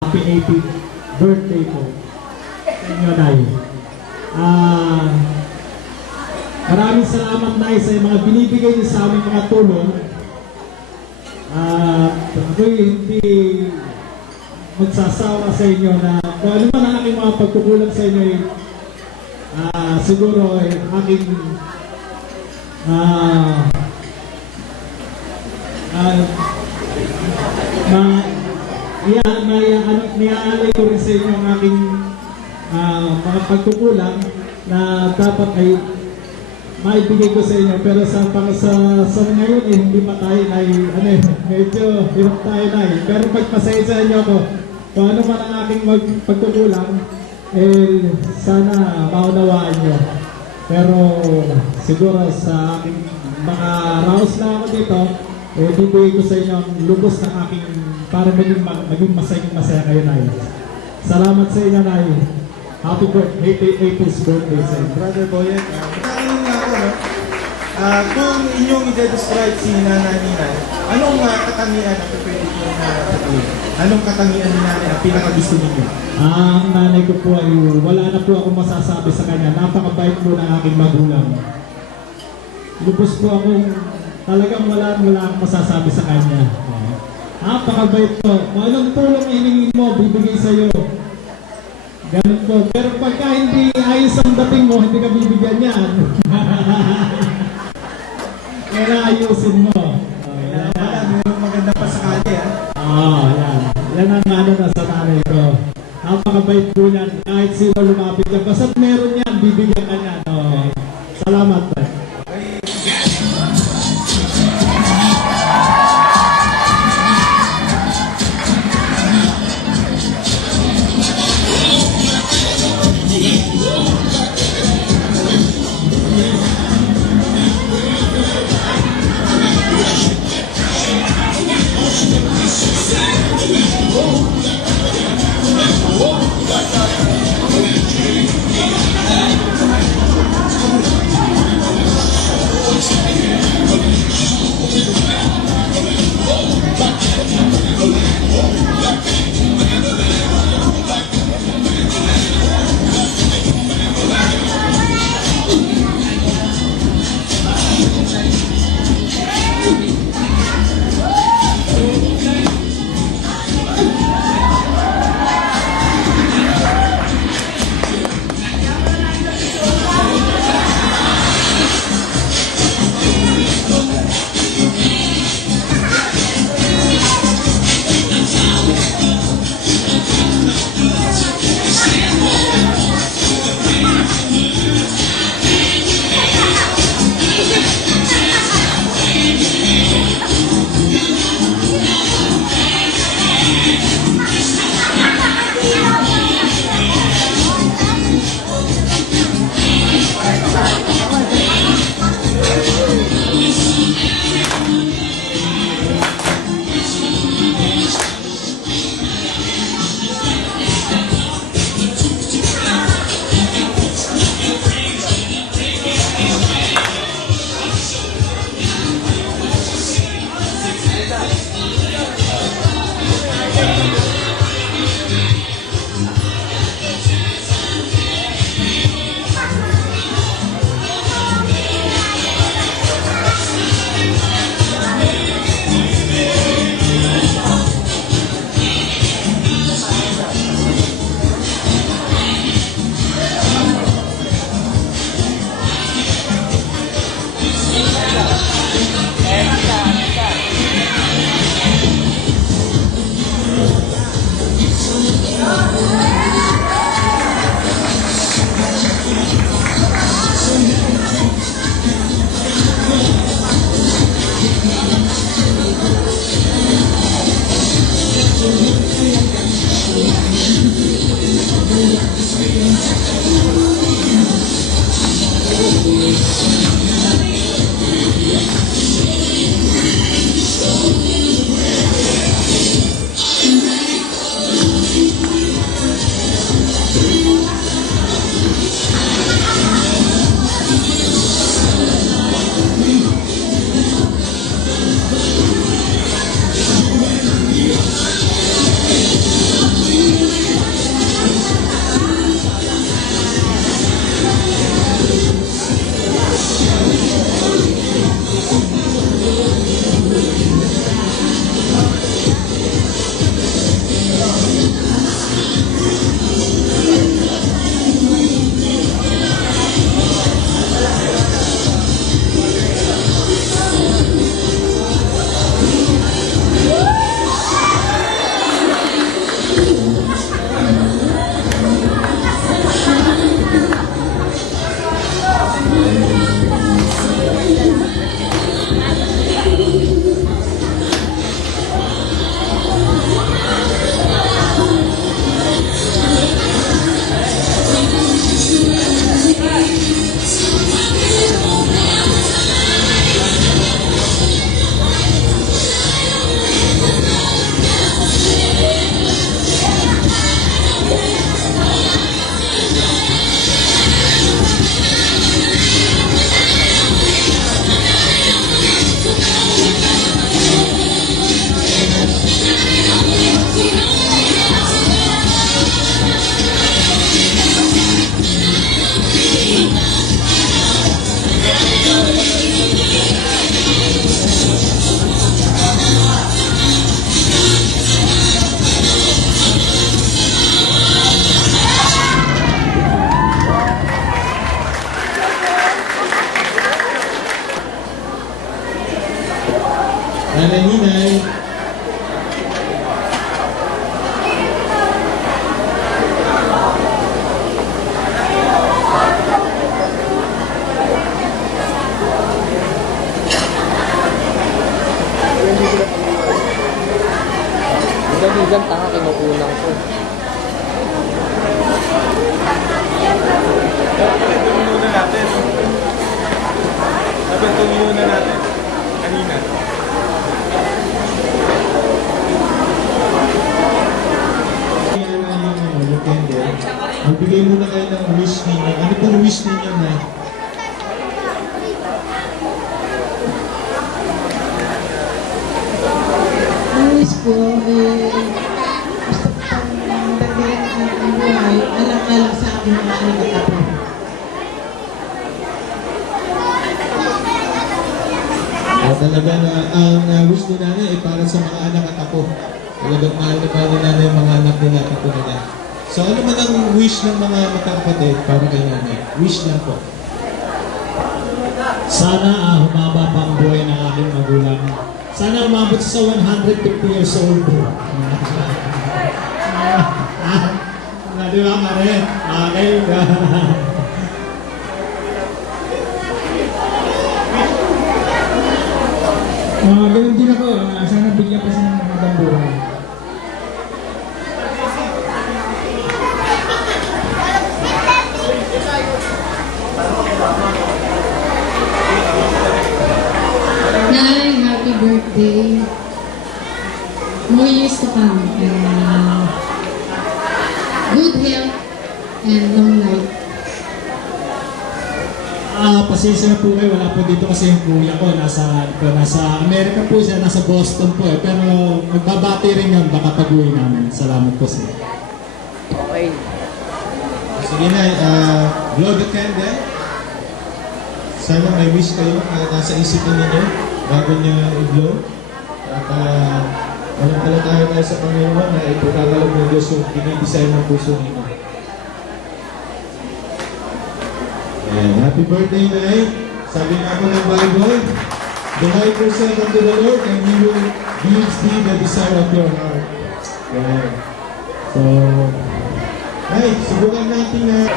Happy 80th birthday po sa inyo, Nay. Maraming salamat, Nay, sa mga binibigay niyo sa aming mga tulong. Ako'y hindi magsasawa sa inyo na kung ano man ang aking mga pagkukulang sa inyo, siguro ay aking niaalay ko rin sa inyo ang aking mga pagkukulang na dapat ay maibigay ko sa inyo, pero sa ngayon hindi pa tayo medyo hirap tayo na pero pagpasensya niyo ako kung ano man ang aking pagkukulang, sana maunawaan niyo. Pero siguro sa aking mga rouse na ako dito, bibigay ko sa inyo ang lubos ng aking para maging masaya kayo, Nay. Salamat sa inyo, Nay. Happy birthday, 80th birthday sa inyo. Brother Boyet, nakakalong nga ako, no? Kung inyong i-describe si Nanay Ninay, anong katangian ang pwede nyo na sabihin? Anong katangian ni Nanay ang pinakagusto ninyo? Ang nanay ko po ay wala na po akong masasabi sa kanya. Napakabait po ng aking magulang. Lubos po akong talagang wala akong masasabi sa kanya. Napakabait po. Kung anong tulong hiningin mo, bibigay sa'yo. Ganun po. Pero pagka hindi ayos ang dating mo, hindi ka bibigyan yan. Kaya ayusin mo. Mayroong maganda pa sa kanya, yan. Yan ang ano na sa nanay ko. Napakabait po yan. Kahit sino lumapit ka. Basta't meron yan, bibigyan ka yan. Salamat po. magbigay muna kayo ng wish ninyo. Ano pong wish ninyo, Nay? Ang wish ko, gusto ko pang dagdagan ang buhay, alang-alang sa aking mga anak at apo. Talaga na ang wish ni nanay ay para sa mga anak at apo. Talagang mahal na mahal ni nanay ang mga anak nila at apo nila. So ano man ang wish ng mga magkakapatid para kay nanay? Wish lang po. Sana humaba pa ang buhay ng aking magulang. Sana umabot sa 150 years old. Di ba, Mare? Okay ka. Ganun din ako. Sana bigyan pa siya ng magandang buhay. Nay, happy birthday. More years to come. And good health and long life. Pasensya na po kayo, wala po dito kasi yung kuya ko, nasa Amerika po siya, nasa Boston po eh. Pero magbabati rin yan, baka pag-uwi namin. Salamat po sir. Sige na, blow the candle. Sana may wish kayo nasa isipan ninyo bago nyo i-blow. At walang palatahan tayo sa Panginoon na ipagkagalog ng Diyos yung dinidesign ng puso ninyo. And happy birthday, Nay. Sabi nga po ng Bible, delight yourself unto the Lord and He will give thee the desire of your heart. Yeah. So, Nay, subukan natin na